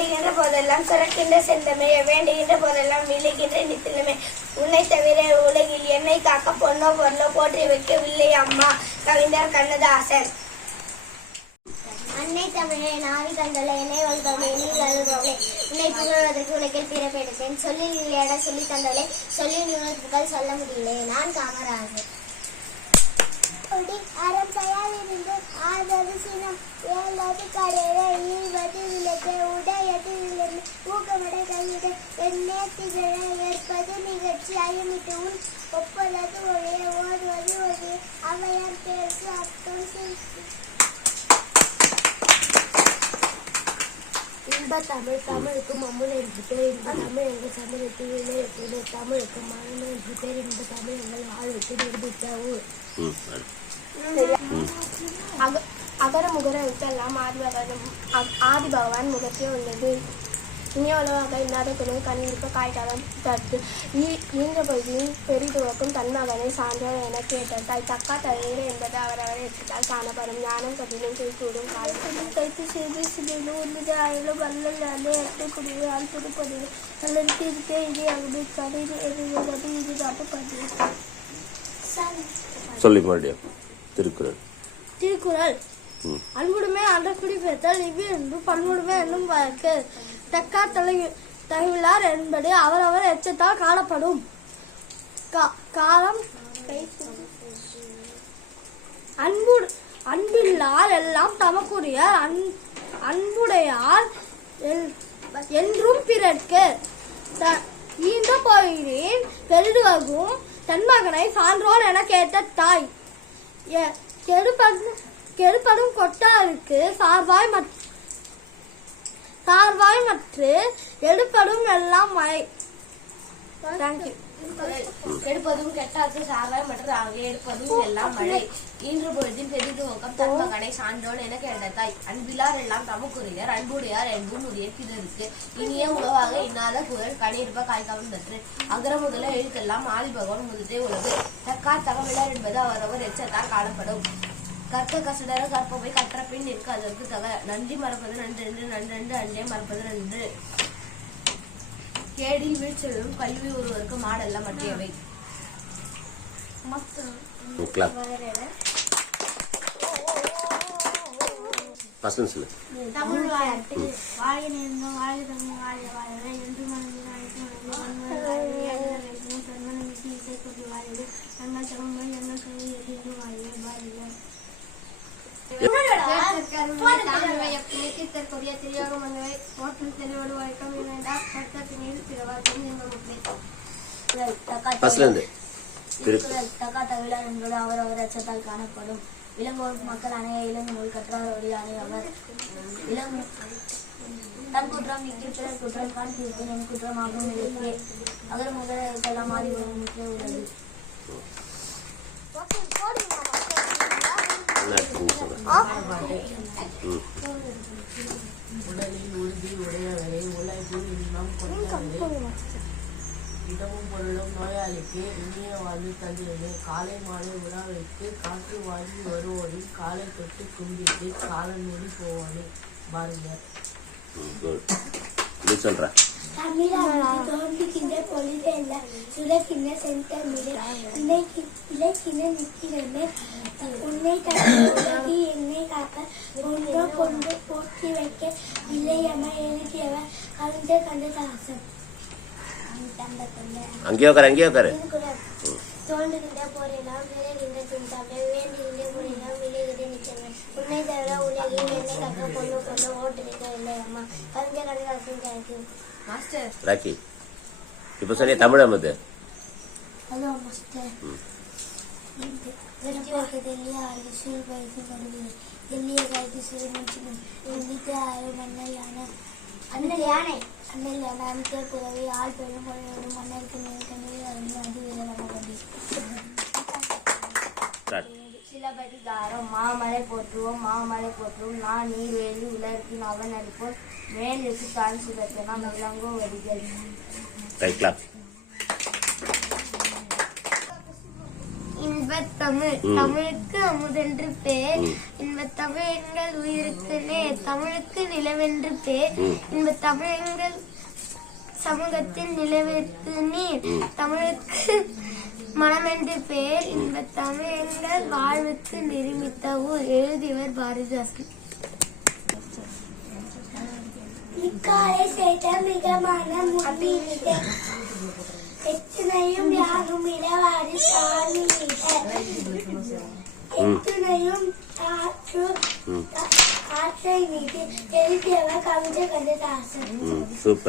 மூடுகின்ற போதெல்லாம் திறக்கின்ற செந்தமிழே, வேண்டுகின்ற போதெல்லாம் விழுகின்ற நித்திலமே, உன்னை தவிர உலகில் என்னை காக்க பொன்னோ பொருளோ போற்றி வைக்கவில்லை அம்மா. கவிஞர் கண்ணதாசன். அன்னை தமிழே, நாவி தந்தலை என்னை வளர்த்தவளே, நீ வளர்ந்தவளே, உன்னை புகழ்வதற்கு உலகில் பிறப்பெடுத்தேன். சொல்லில் இல்லையட சொல்லி தந்தவளே, சொல்லி நிறுவனத்துக்கள் சொல்ல முடியலை. நான் காமராஜர். அறம்பையாலிருந்து ஆதரவு சினம் ஏழது கடையில ஈழ்வது விளக்கு உடையது விளம்பு ஊக்கமடை கையிட எண்ணேத்திகளை ஏற்பது நிகழ்ச்சி அயமிட்டு உன் ஒப்பது ஒழிய ஓடுவது ஒழிய அவையார் பேருக்கு அர்த்தம் செலுத்தி இன்ப தமிழ் தமிழுக்கும் அம்முன் என்று பேர். இன்ப தமிழ் எங்கள் சமூகத்தில் இணையத்திலே தமிழுக்கு மரணம் என்று பேர். இன்ப தமிழ் எங்கள் வாழ்வுக்கு நிரூபித்த ஊர். அகர முகர எழுத்தெல்லாம் ஆதி பகவான் முகத்தே உள்ளது. இனிய உலகாக இல்லாத துணை கண்ணிருப்ப காய்காலம் தடுத்து ஈன்ற பகுதியின் பெரிதுவக்கும் தன்மகனை சான்றார் என கேட்டாய். தக்கா தரையில என்பது அவரவர் எடுத்தால் காணப்படும். ஞானம் கடினம் கூடும் காலம் கைத்து செய்து சிறிது உண்மையை ஆயிலும் வல்லல்லாலே எட்டு குடிவு ஆள் புதுப்பதிவு அல்லது இருக்கே இது அகுதி கடிது எறிவது இது காட்டுப்பது. சொல்லி மறுபடியும் திருக்குறள். திருக்குறள். அன்புடுமே அன்றக்குடி பெற்றல் இவ்வி என்று பண்புடுமே என்னும் வழக்கு. தக்கா தகவலார் என்பது அவரவர் எச்சத்தால் காணப்படும். காலம் அன்பில்லார் எல்லாம் தமக்குரிய அன்புடையார் என்றும் பிறர்க்கு ஈன்ற போயிரின் பெரிதுவகும் தன்மகனை சான்றோன் என கேட்ட தாய். கெடுபடும் கொட்டாருக்கு சார்வாய் மற்ற எடுப்படும் எல்லாம் மழை. எடுப்பதும் கெட்டாருக்கு சார்வாய் மற்ற எடுப்பதும் எல்லாம் மழை. ஈன்று பொழுதின் பெரிதுவக்கம் தன்மகனை சான்றோன் என கேட்டாய். அன்பிலார் எல்லாம் தமக்குரியர் அன்புடையார் என்பும் உரிய பிறருக்கு இனிய உணவாக இன்னாத குரல் கனியிருப்ப காய்காமல் நற்று. அகர முதல எழுத்தெல்லாம் ஆதி பகவான் முதலே உள்ளது. தக்கா தகவலர் என்பது அவரவர் எச்சத்தால் காணப்படும். கற்க கசடர கற்பவை கற்ற பின் நிற்க அதற்கு தக. நன்றி மறப்பது நன்றென்று நன்றென்று அன்றே மறப்பது நன்று. கேடில் வீழ்ச்செழும் கல்வி ஒருவருக்கு மாடல்ல மற்றியவை. தமிழ் வாழ்த்து. வாழ்க நேர்ந்தோம் வாழ்க தமிழ் வாழ்க வாழ்க என்று மனதில் இசைக்கொண்டு வாழ்வது எங்கள் தமிழ் எங்கள் சொல்லி எதிர்ந்து வாழ்க வாழ்க. அவரவர் அச்சத்தால் காணப்படும். இளங்கோர் மக்கள் அணைய இளங்கு நூல் கற்றாரோடி அணையவர். தன் குற்றம் நீக்கி பிறர் குற்றம் காண் தீர்ப்பு என் குற்றமாகும் நிலைக்கே. அகர முதல எழுத்தெல்லாம் ஆதி முக்கிய உள்ளது. உடலில் உறுதி உடையவரை உலகில் இன்பம் கொண்டவரே. இடமும் பொருளும் நோயாளிக்கு இனிய வாழ்வு தந்திரமே. காலை மாலை உலா வைத்து காற்று வாங்கி வருவோரின் காலை தொட்டு கும்பிட்டு காலன் மூடி போவானே. பாருங்கள் சொல்றேன். தோன்றுகின்ற பொழுதெல்ல சுரக்கின்ற செந்தமிழே, இலக்கின நிற்கிறமே உன்னை தகுதி என்னை காக்க ஒன்றோ கொண்டு போக்கி வைக்க இளையம எழுதியவர் கவிஞர் கண்ணதாசன். தோன்றுகின்ற போரெல்லாம் விளைகின்ற துன்பமே, வேண்டுகின்ற முறையெல்லாம் விளைகின்ற நிச்சயமே, உன்னை தவிர உலகில் என்னை காக்க பொண்ணு கொண்டு ஓட்டுரைக்க இல்லையம்மா. கவிஞர் கண்ணதாசன். Thank you Rocky. இப்ப சொன்னிய தமிழ் அம்மது. Hello master. दिल्ली आलिशूर बैठी बंदी दिल्ली गायकी सुर मुंचिन दिल्ली आयो मन्नल याने अंते पुरवी आल पेरुम मन्नल के नेकने अदि वेलमगंडी சிலபதி தாரம் மாமலை போற்றுவோம் மாமலை போற்றுவோம் நான் நீர் வேலி உலருக்கு அவன் அடிப்போம் மேலுக்கு தான் சுதத்தனா விளங்கோ வரிகள். இன்பத்தமிழ் தமிழுக்கு அமுதென்று பேர் இன்பத்தமிழ் எங்கள் உயிருக்கு நேர் தமிழுக்கு நிலவென்று பேர் இன்பத்தமிழ் எங்கள் சமூகத்தின் நிலவிற்கு நீர் தமிழுக்கு மனமென்று பேர் இன்பத்தமிழ் எங்கள் வாழ்வுக்கு நிருமித்த ஊர். எழுதியவர் பாரதிதாசன். இக்காலை செய்த மிகமான முன்னீடு எத்தனையும் யாரும் இடவாடி எத்தனையும் ஆற்றை மீது எழுதியவர் கவிஞர் கண்ணதாசன். சூப்பர்.